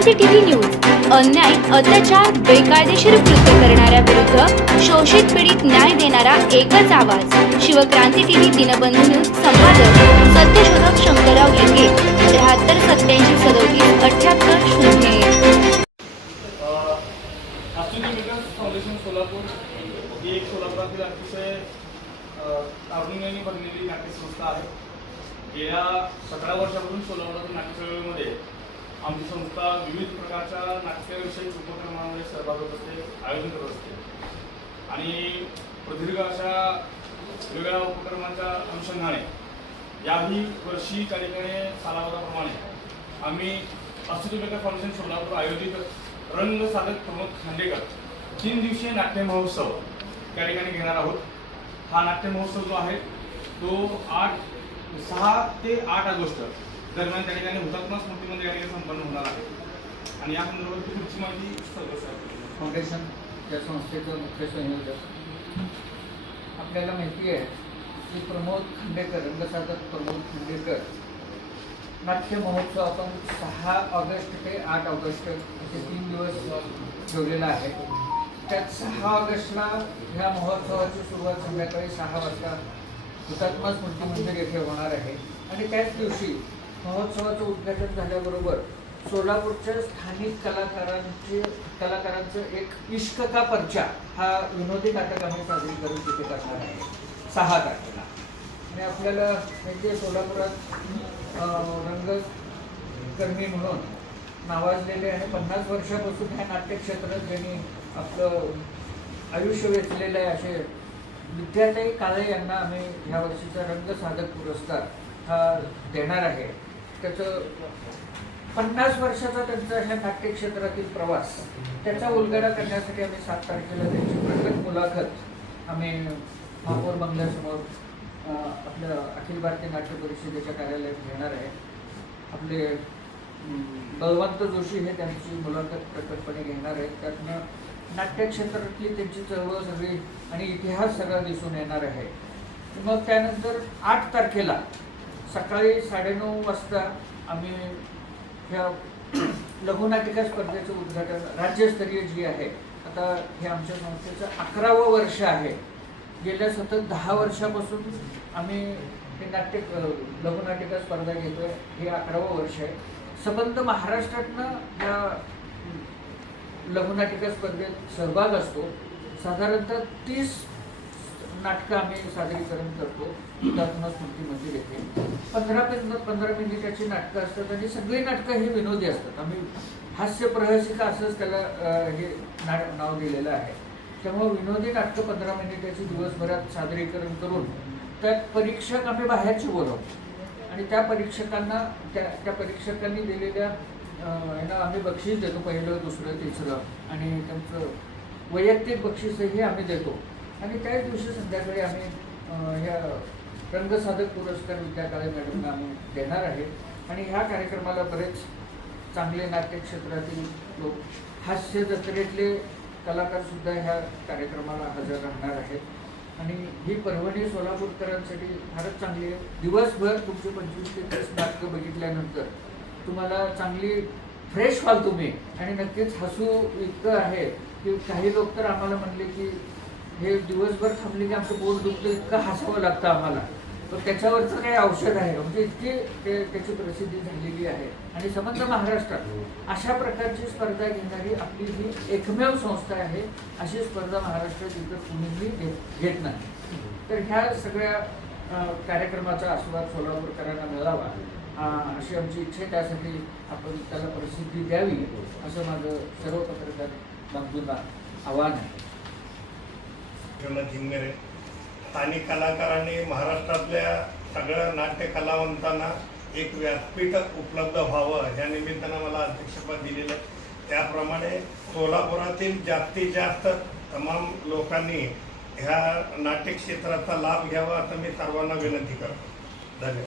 Shivkranti TV news अन्याय, अत्याचार, बेकायदेशीर कृत्य करणाऱ्या विरुद्ध शोषित पीडित न्याय देणारा एकच आवाज। शिवक्रांती टीव्ही दिनबंधू न्यूज संपादक सत्यशोधक शंकरराव लिंगे 73 87 37 78 0। फाउंडेशन सोलापूर ही एक सोलापुरातील अतिशय तारुण्याने बनलेली नाट्यसंस्था आहे। गेल्या 17 वर्षापासून सोलापुरातील नाट्य चळवळीमध्ये आमची संस्था विविध प्रकारच्या नाट्यविषयक उपक्रमांमध्ये सहभाग होत असते, आयोजन करत असते आणि प्रदीर्घ अशा वेगवेगळ्या उपक्रमांच्या अनुषंगाने याही वर्षी त्या ठिकाणी सालाबादाप्रमाणे आम्ही अस्तित्व फाउंडेशन सोलापूर आयोजित रंग साधक प्रमोद खांडेकर 3 दिवसीय नाट्य महोत्सव त्या ठिकाणी घेणार आहोत। हा नाट्य महोत्सव जो आहे तो 6 ते 8 ऑगस्ट दरम्यान त्या ठिकाणी हुतात्मा स्मृती मंदिर या ठिकाणी संपन्न होणार आहे। आणि या संदर्भात पुढची माहिती फाउंडेशन या संस्थेचं मुख्य संयोजक आपल्याला माहिती आहे की प्रमोद खांडेकर, रंगसाधक प्रमोद खांडेकर नाट्य महोत्सव आपण 6 ऑगस्ट ते 8 ऑगस्ट असे 3 दिवस ठेवलेला आहे। त्यात 6 ऑगस्टला ह्या महोत्सवाची सुरुवात संध्याकाळी 6 वाजता हुतात्मा स्मृती मंदिर येथे होणार आहे आणि त्याच दिवशी महोत्सवाचं उद्घाटन झाल्याबरोबर सोलापूरच्या स्थानिक कलाकारांचं एक इश्क का पर्चा हा विनोदी नाटक आम्ही सादरीकरण तिथे करणार आहे 6 तारखेला। आणि आपल्याला म्हणजे सोलापुरात रंगकर्मी म्हणून नावाजलेले आणि 50 वर्षापासून ह्या नाट्यक्षेत्रात ज्यांनी आपलं आयुष्य वेचलेलं आहे असे विद्याताई काळे यांना आम्ही ह्या वर्षीचा रंग साधक पुरस्कार हा देणार आहे। त्याचं 50 वर्षाचा त्यांचा ह्या नाट्यक्षेत्रातील प्रवास त्याचा उलगडा करण्यासाठी आम्ही 7 तारखेला त्यांची प्रकट मुलाखत आम्ही महापौर बंगल्यासमोर आपल्या अखिल भारतीय नाट्य परिषदेच्या कार्यालयात घेणार आहे। आपले बळवंत जोशी हे त्यांची मुलाखत प्रकटपणे घेणार आहेत। त्यातनं नाट्यक्षेत्रातली त्यांची चळवळ सगळी आणि इतिहास सगळा दिसून येणार आहे। मग त्यानंतर 8 तारखेला सकाळी 9:30 वाजता आम्ही ह्या लघुनाटिका स्पर्धेचं उद्घाटन राज्यस्तरीय जी आहे, आता हे आमच्या संस्थेचं 11वं वर्ष आहे। गेल्या सतत 10 वर्षापासून आम्ही हे लघुनाटिका स्पर्धा घेतोय, हे 11वं वर्ष आहे। संबंध महाराष्ट्रातनं या लघुनाटिका स्पर्धेत सहभाग असतो। साधारणतः 30 नाटकं आम्ही सादरीकरण करतो हुतात्मा स्मृती मंदिर येथे। 15 मिनिटाची नाटकं असतात आणि सगळी नाटकं ही विनोदी असतात। आम्ही हास्य प्रहसिका असंच त्याला हे नाव दिलेलं आहे। त्यामुळे विनोदी नाटकं 15 मिनिटाची दिवसभरात सादरीकरण करून त्यात परीक्षक आम्ही बाहेरचे बोलवतो आणि त्या परीक्षकांना त्या परीक्षकांनी दिलेल्या यांना आम्ही बक्षीस देतो, 1लं 2रं 3रं आणि त्यांचं वैयक्तिक बक्षीसही आम्ही देतो। आणि त्याच दिवशी संध्याकाळी आम्ही ह्या रंगसाधक पुरस्कार विद्या काळे मॅडमना आम्ही देणार आहे। आणि ह्या कार्यक्रमाला बरेच चांगले नाट्यक्षेत्रातील लोक, हास्य जत्रेतले कलाकारसुद्धा ह्या कार्यक्रमाला हजर राहणार आहेत। आणि ही पर्वणी सोलापूरकरांसाठी फारच चांगली आहे। दिवसभर तुमची 25 ते 30 नाटकं बघितल्यानंतर तुम्हाला चांगली फ्रेश व्हाल तुम्ही आणि नक्कीच हसू इतकं आहे की काही लोक तर आम्हाला म्हणले की हे दिवसभर थांबले की आमचं पोट दुखतं, इतकं हसावं लागतं आम्हाला, पण त्याच्यावरचं काही औषध आहे म्हणजे इतकी त्याची प्रसिद्धी झालेली आहे। आणि संबंध महाराष्ट्रात अशा प्रकारची स्पर्धा घेणारी आपली ही एकमेव संस्था आहे। अशी स्पर्धा महाराष्ट्रात इतर कुणीही घेत नाही। तर ह्या सगळ्या कार्यक्रमाचा आस्वाद सोलापूरकरांना मिळावा अशी आमची इच्छा आहे। त्यासाठी आपण त्याला प्रसिद्धी द्यावी असं माझं सर्व पत्रकार बंधूंना आव्हान आहे। स्थानिक कलाकारांनी महाराष्ट्रातल्या सगळ्या नाट्य कलावंतांना एक व्यासपीठ उपलब्ध व्हावं या निमित्तानं मला अध्यक्षपद दिलेलं, त्याप्रमाणे सोलापुरातील जास्तीत जास्त तमाम लोकांनी ह्या नाट्यक्षेत्राचा लाभ घ्यावा असं मी सर्वांना विनंती करतो। धन्यवाद।